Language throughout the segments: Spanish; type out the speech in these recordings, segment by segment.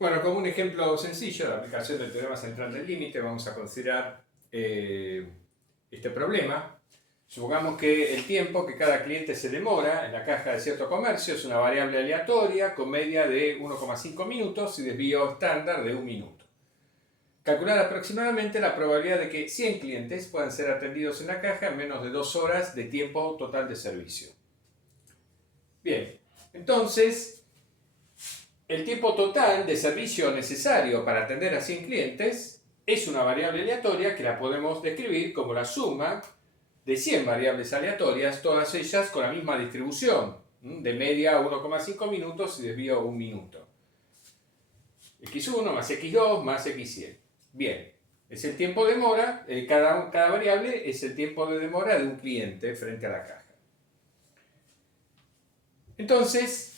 Bueno, como un ejemplo sencillo de aplicación del teorema central del límite, vamos a considerar este problema. Supongamos que el tiempo que cada cliente se demora en la caja de cierto comercio es una variable aleatoria con media de 1,5 minutos y desvío estándar de 1 minuto. Calcular aproximadamente la probabilidad de que 100 clientes puedan ser atendidos en la caja en menos de 2 horas de tiempo total de servicio. Bien, entonces el tiempo total de servicio necesario para atender a 100 clientes es una variable aleatoria que la podemos describir como la suma de 100 variables aleatorias, todas ellas con la misma distribución, de media 1,5 minutos y desvío 1 minuto. x1 más x2 más x100. Bien, es el tiempo de demora, cada variable es el tiempo de demora de un cliente frente a la caja. Entonces,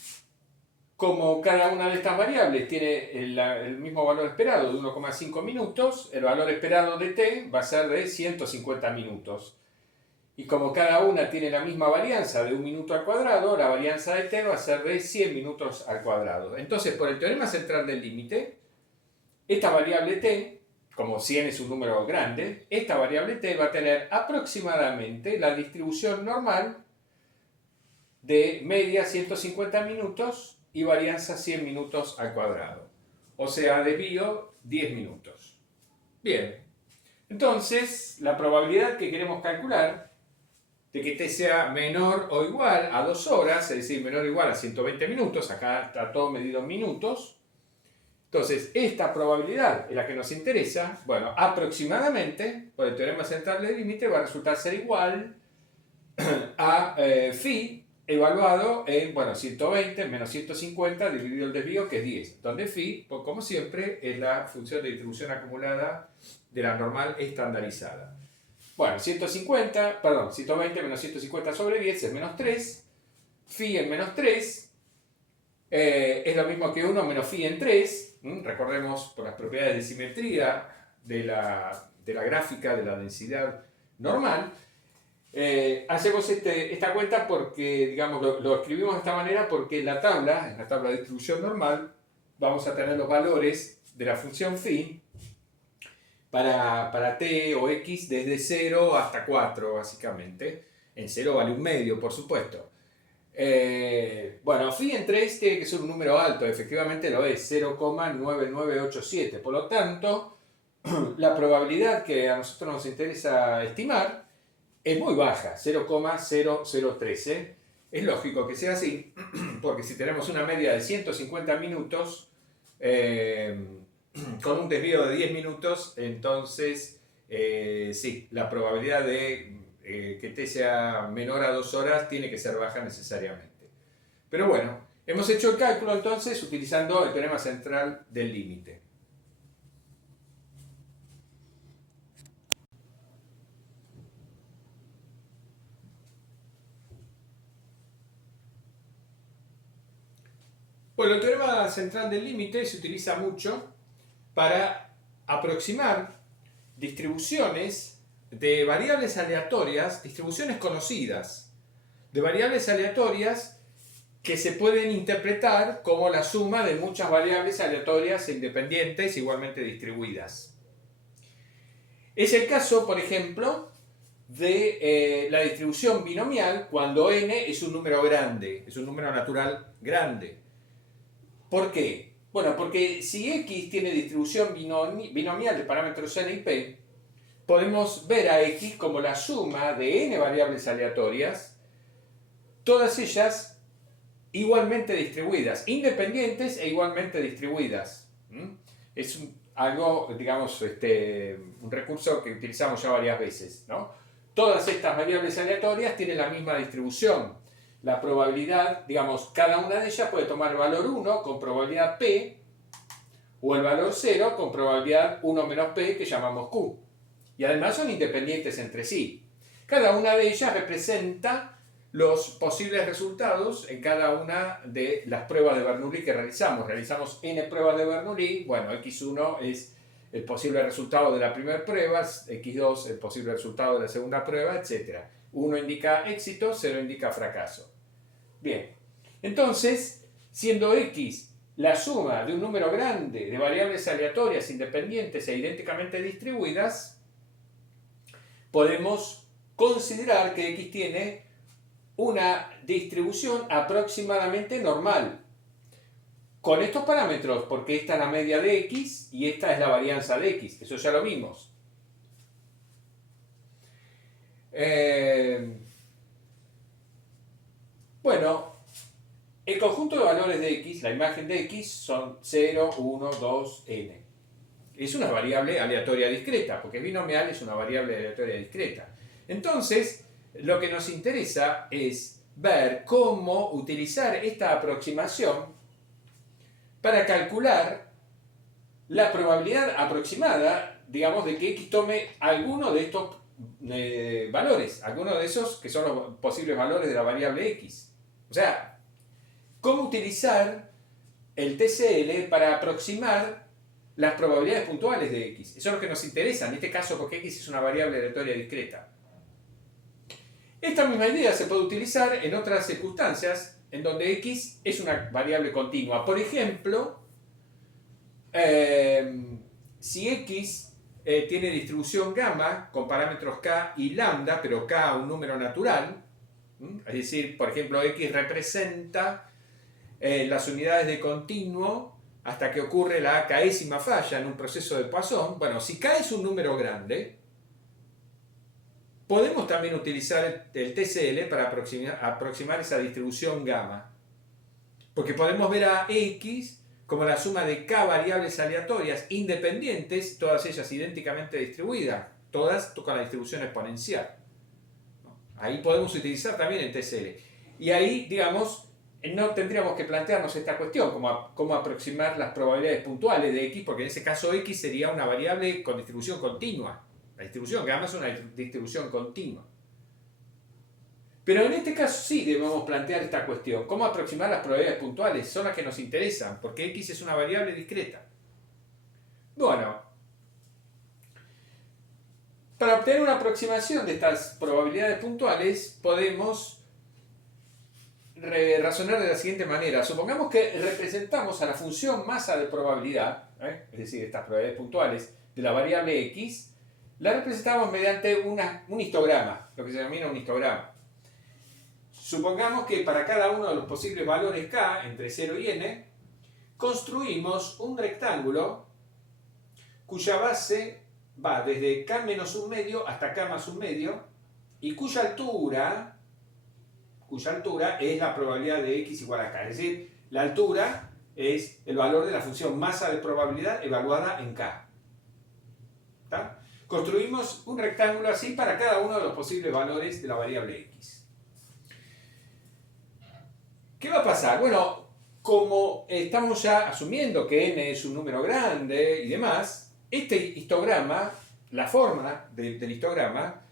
como cada una de estas variables tiene el mismo valor esperado de 1,5 minutos, el valor esperado de t va a ser de 150 minutos. Y como cada una tiene la misma varianza de 1 minuto al cuadrado, la varianza de t va a ser de 100 minutos al cuadrado. Entonces, por el teorema central del límite, esta variable t, como 100 es un número grande, esta variable t va a tener aproximadamente la distribución normal de media 150 minutos y varianza 100 minutos al cuadrado. O sea, desvío 10 minutos. Bien, entonces la probabilidad que queremos calcular de que t sea menor o igual a 2 horas, es decir, menor o igual a 120 minutos, acá está todo medido en minutos. Entonces, esta probabilidad es la que nos interesa. Bueno, aproximadamente, por el teorema central del límite, va a resultar ser igual a phi evaluado en, 120 menos 150 dividido el desvío, que es 10, donde phi, como siempre, es la función de distribución acumulada de la normal estandarizada. Bueno, 120 menos 150 sobre 10 es menos 3, phi en menos 3 es lo mismo que 1 menos phi en 3, recordemos por las propiedades de simetría de la gráfica de la densidad normal. Hacemos esta cuenta porque, digamos, lo escribimos de esta manera porque en la tabla de distribución normal, vamos a tener los valores de la función phi para t o x desde 0 hasta 4, básicamente. En 0 vale 1 medio, por supuesto. Phi en 3 tiene que ser un número alto, efectivamente lo es, 0,9987. Por lo tanto, la probabilidad que a nosotros nos interesa estimar es muy baja, 0,0013. Es lógico que sea así, porque si tenemos una media de 150 minutos con un desvío de 10 minutos, entonces sí, la probabilidad de que t sea menor a 2 horas tiene que ser baja necesariamente. Pero bueno, hemos hecho el cálculo entonces utilizando el teorema central del límite. Bueno, el teorema central del límite se utiliza mucho para aproximar distribuciones de variables aleatorias, distribuciones conocidas, de variables aleatorias que se pueden interpretar como la suma de muchas variables aleatorias e independientes igualmente distribuidas. Es el caso, por ejemplo, de la distribución binomial cuando n es un número grande, es un número natural grande. ¿Por qué? Bueno, porque si x tiene distribución binomial de parámetros n y p, podemos ver a x como la suma de n variables aleatorias, todas ellas igualmente distribuidas, independientes e igualmente distribuidas. Es algo, digamos, un recurso que utilizamos ya varias veces, ¿no? Todas estas variables aleatorias tienen la misma distribución. La probabilidad, digamos, cada una de ellas puede tomar el valor 1 con probabilidad p, o el valor 0 con probabilidad 1 menos p, que llamamos q. Y además son independientes entre sí. Cada una de ellas representa los posibles resultados en cada una de las pruebas de Bernoulli que realizamos. Realizamos n pruebas de Bernoulli. Bueno, x1 es el posible resultado de la primera prueba, x2 el posible resultado de la segunda prueba, etc. 1 indica éxito, 0 indica fracaso. Bien, entonces, siendo x la suma de un número grande de variables aleatorias, independientes e idénticamente distribuidas, podemos considerar que X tiene una distribución aproximadamente normal. Con estos parámetros, porque esta es la media de X y esta es la varianza de X. Eso ya lo vimos. Bueno, el conjunto de valores de X, la imagen de X, son 0, 1, 2, n. Es una variable aleatoria discreta, porque binomial es una variable aleatoria discreta. Entonces, lo que nos interesa es ver cómo utilizar esta aproximación para calcular la probabilidad aproximada, digamos, de que X tome alguno de estos valores, alguno de esos que son los posibles valores de la variable X. O sea, cómo utilizar el TCL para aproximar las probabilidades puntuales de X. Eso es lo que nos interesa, en este caso porque X es una variable aleatoria discreta. Esta misma idea se puede utilizar en otras circunstancias en donde X es una variable continua. Por ejemplo, si X tiene distribución gamma con parámetros K y lambda, pero K un número natural, es decir, por ejemplo, X representa las unidades de continuo hasta que ocurre la késima falla en un proceso de Poisson. Bueno, si K es un número grande, podemos también utilizar el TCL para aproximar esa distribución gamma. Porque podemos ver a X como la suma de K variables aleatorias independientes, todas ellas idénticamente distribuidas, todas con la distribución exponencial. Ahí podemos utilizar también el TCL. Y ahí, digamos, no tendríamos que plantearnos esta cuestión, cómo aproximar las probabilidades puntuales de X, porque en ese caso X sería una variable con distribución continua. La distribución gamma es una distribución continua. Pero en este caso sí debemos plantear esta cuestión. ¿Cómo aproximar las probabilidades puntuales? Son las que nos interesan, porque X es una variable discreta. Bueno, para obtener una aproximación de estas probabilidades puntuales, podemos razonar de la siguiente manera. Supongamos que representamos a la función masa de probabilidad, es decir, estas probabilidades puntuales de la variable X, la representamos mediante un histograma, lo que se denomina un histograma. Supongamos que para cada uno de los posibles valores K, entre 0 y n, construimos un rectángulo cuya base va desde K menos un medio hasta K más un medio y cuya altura es la probabilidad de X igual a K. Es decir, la altura es el valor de la función masa de probabilidad evaluada en K. ¿Está? Construimos un rectángulo así para cada uno de los posibles valores de la variable X. ¿Qué va a pasar? Bueno, como estamos ya asumiendo que n es un número grande y demás, este histograma, la forma del histograma,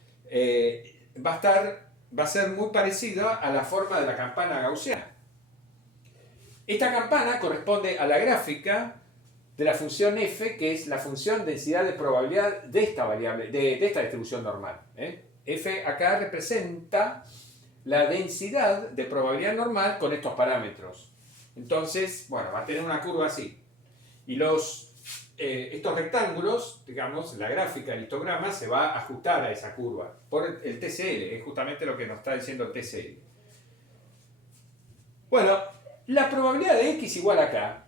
va a ser muy parecida a la forma de la campana gaussiana. Esta campana corresponde a la gráfica de la función f, que es la función densidad de probabilidad de esta variable, de esta distribución normal. F acá representa la densidad de probabilidad normal con estos parámetros. Entonces, bueno, va a tener una curva así. Y estos rectángulos, digamos, la gráfica del histograma se va a ajustar a esa curva por el TCL, es justamente lo que nos está diciendo el TCL. Bueno, la probabilidad de X igual a K,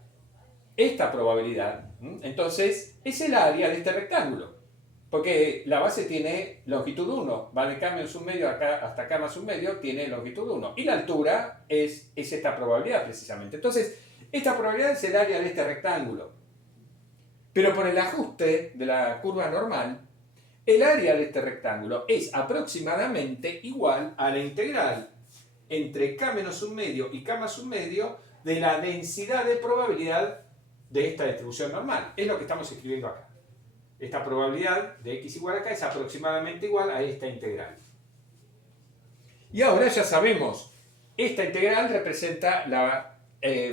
esta probabilidad, entonces, es el área de este rectángulo. Porque la base tiene longitud 1, va de K menos un medio hasta K más un medio, tiene longitud 1. Y la altura es esta probabilidad precisamente. Entonces, esta probabilidad es el área de este rectángulo. Pero por el ajuste de la curva normal, el área de este rectángulo es aproximadamente igual a la integral entre K menos un medio y K más un medio de la densidad de probabilidad de esta distribución normal. Es lo que estamos escribiendo acá. Esta probabilidad de X igual a K es aproximadamente igual a esta integral. Y ahora ya sabemos, esta integral representa la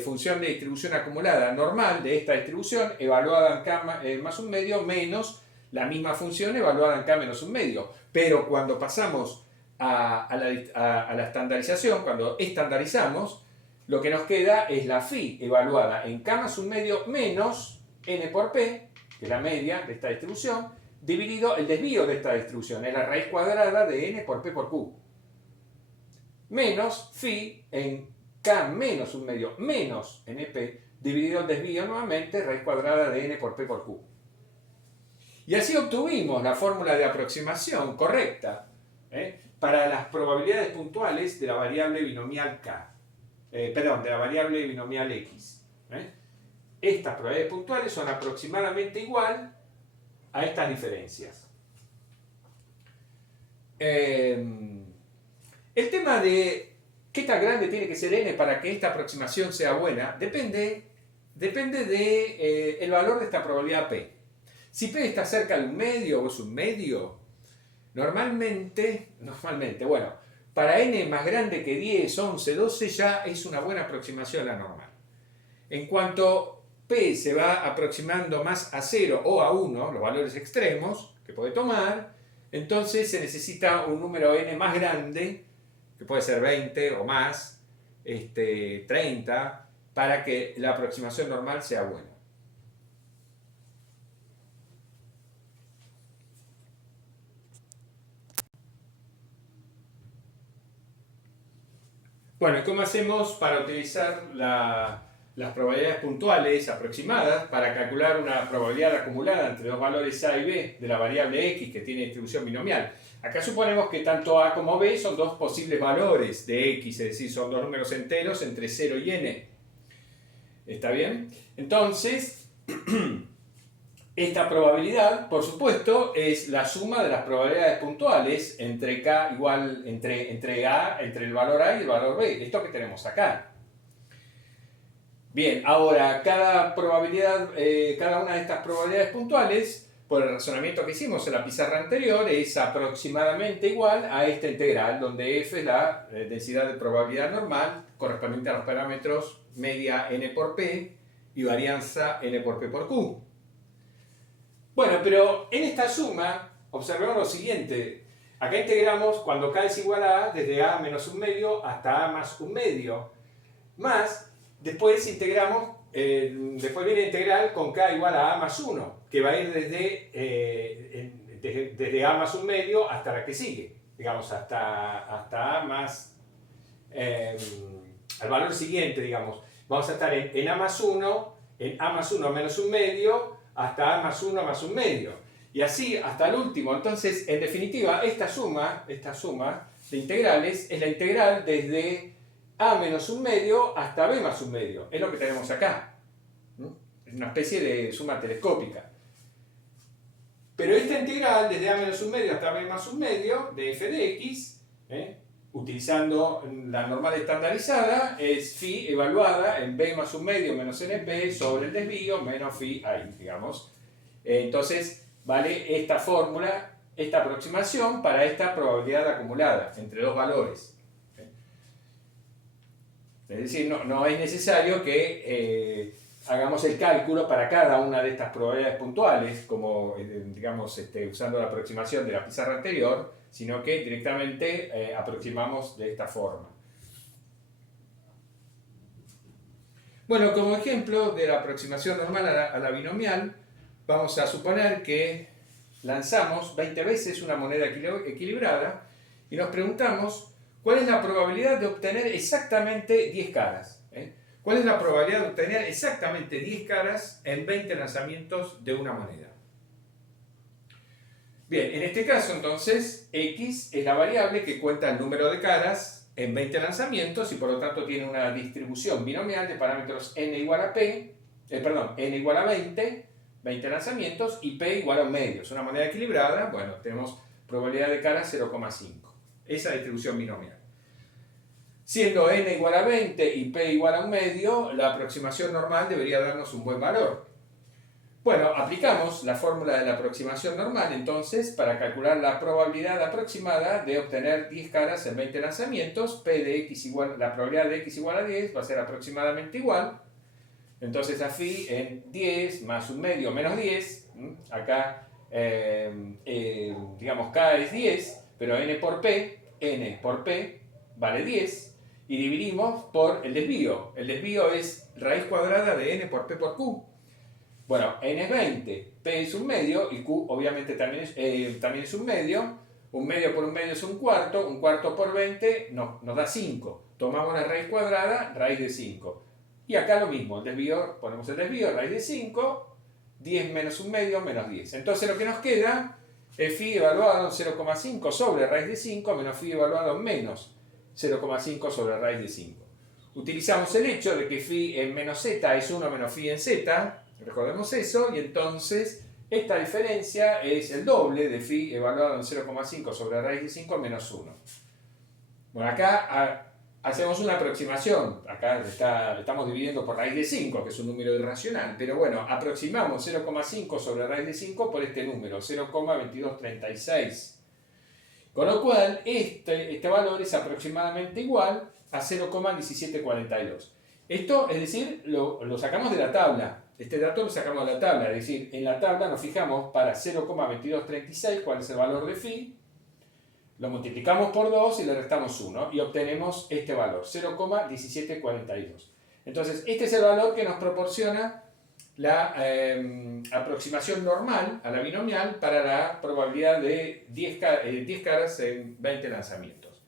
función de distribución acumulada normal de esta distribución evaluada en K más un medio menos la misma función evaluada en K menos un medio. Pero cuando pasamos a la estandarización, cuando estandarizamos, lo que nos queda es la phi evaluada en k más un medio menos n por p, que es la media de esta distribución, dividido el desvío de esta distribución, es la raíz cuadrada de n por p por q, menos phi en k menos un medio menos np, dividido el desvío nuevamente, raíz cuadrada de n por p por q. Y así obtuvimos la fórmula de aproximación correcta para las probabilidades puntuales de la variable binomial k, de la variable binomial x. Estas probabilidades puntuales son aproximadamente igual a estas diferencias. El tema de qué tan grande tiene que ser n para que esta aproximación sea buena depende del valor de esta probabilidad p. Si p está cerca de un medio o es un medio, normalmente, bueno, para n más grande que 10, 11, 12 ya es una buena aproximación a la normal. En cuanto p se va aproximando más a 0 o a 1, los valores extremos que puede tomar, entonces se necesita un número n más grande, que puede ser 20 o más, 30, para que la aproximación normal sea buena. Bueno, ¿cómo hacemos para utilizar las probabilidades puntuales aproximadas para calcular una probabilidad acumulada entre dos valores a y b de la variable x que tiene distribución binomial? Acá suponemos que tanto a como b son dos posibles valores de x, es decir, son dos números enteros entre 0 y n. ¿Está bien? Entonces, esta probabilidad, por supuesto, es la suma de las probabilidades puntuales entre k igual, entre el valor a y el valor b. Esto que tenemos acá. Bien, ahora, cada una de estas probabilidades puntuales, por el razonamiento que hicimos en la pizarra anterior, es aproximadamente igual a esta integral, donde f es la densidad de probabilidad normal, correspondiente a los parámetros media n por p y varianza n por p por q. Bueno, pero en esta suma, observemos lo siguiente. Acá integramos cuando k es igual a a, desde a menos un medio hasta a más un medio. Más, después integramos, después viene la integral con k igual a más 1, que va a ir desde a más un medio hasta la que sigue. Digamos, hasta a más, al valor siguiente, digamos. Vamos a estar en a más 1, en a más 1 menos un medio, hasta a más 1 más un medio. Y así hasta el último. Entonces, en definitiva, esta suma de integrales es la integral desde a menos un medio hasta b más un medio. Es lo que tenemos acá. Es una especie de suma telescópica. Pero esta integral desde a menos un medio hasta b más un medio de f de x, utilizando la normal estandarizada, es phi evaluada en b más un medio menos np sobre el desvío menos phi ahí, digamos. Entonces, vale esta fórmula, esta aproximación para esta probabilidad acumulada entre dos valores. Es decir, no es necesario que hagamos el cálculo para cada una de estas probabilidades puntuales, como digamos usando la aproximación de la pizarra anterior, sino que directamente aproximamos de esta forma. Bueno, como ejemplo de la aproximación normal a la binomial, vamos a suponer que lanzamos 20 veces una moneda equilibrada y nos preguntamos cuál es la probabilidad de obtener exactamente 10 caras. ¿Cuál es la probabilidad de obtener exactamente 10 caras en 20 lanzamientos de una moneda? Bien, en este caso entonces, x es la variable que cuenta el número de caras en 20 lanzamientos y por lo tanto tiene una distribución binomial de parámetros n igual a p, n igual a 20 lanzamientos y p igual a un medio. Es una moneda equilibrada, bueno, tenemos probabilidad de caras 0,5. Esa distribución binomial. Siendo n igual a 20 y p igual a un medio, la aproximación normal debería darnos un buen valor. Bueno, aplicamos la fórmula de la aproximación normal entonces para calcular la probabilidad aproximada de obtener 10 caras en 20 lanzamientos. La probabilidad de x igual a 10 va a ser aproximadamente igual. Entonces a phi en 10 más un medio menos 10. Acá, digamos, k es 10, pero n por p vale 10. y dividimos por el desvío. El desvío es raíz cuadrada de n por p por q. Bueno, n es 20, p es un medio y q obviamente también es un medio. Un medio por un medio es un cuarto por 20 nos da 5. Tomamos la raíz cuadrada, raíz de 5. Y acá lo mismo, el desvío, ponemos el desvío, raíz de 5, 10 menos un medio, menos 10. Entonces lo que nos queda es phi evaluado en 0,5 sobre raíz de 5 menos phi evaluado en menos 0,5 sobre raíz de 5. Utilizamos el hecho de que phi en menos z es 1 menos phi en z, recordemos eso, y entonces esta diferencia es el doble de phi evaluado en 0,5 sobre raíz de 5 menos 1. Bueno, acá hacemos una aproximación. Acá estamos dividiendo por raíz de 5, que es un número irracional. Pero bueno, aproximamos 0,5 sobre raíz de 5 por este número, 0,2236. Con lo cual, este valor es aproximadamente igual a 0,1742. Esto, es decir, lo sacamos de la tabla. Este dato lo sacamos de la tabla. Es decir, en la tabla nos fijamos para 0,2236, cuál es el valor de phi. Lo multiplicamos por 2 y le restamos 1 y obtenemos este valor, 0,1742. Entonces, este es el valor que nos proporciona la aproximación normal a la binomial para la probabilidad de 10 caras en 20 lanzamientos.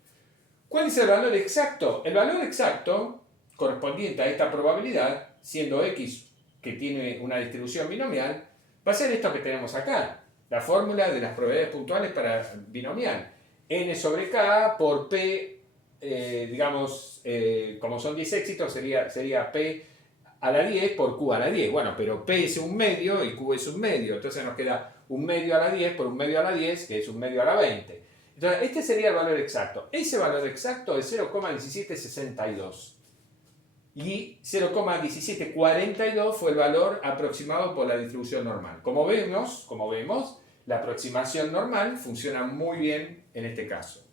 ¿Cuál es el valor exacto? El valor exacto correspondiente a esta probabilidad, siendo x que tiene una distribución binomial, va a ser esto que tenemos acá, la fórmula de las probabilidades puntuales para binomial. N sobre K por P, como son 10 éxitos, sería P a la 10 por Q a la 10. Bueno, pero P es un medio y Q es un medio. Entonces nos queda un medio a la 10 por un medio a la 10, que es un medio a la 20. Entonces, este sería el valor exacto. Ese valor exacto es 0,1762. Y 0,1742 fue el valor aproximado por la distribución normal. Como vemos, la aproximación normal funciona muy bien en este caso.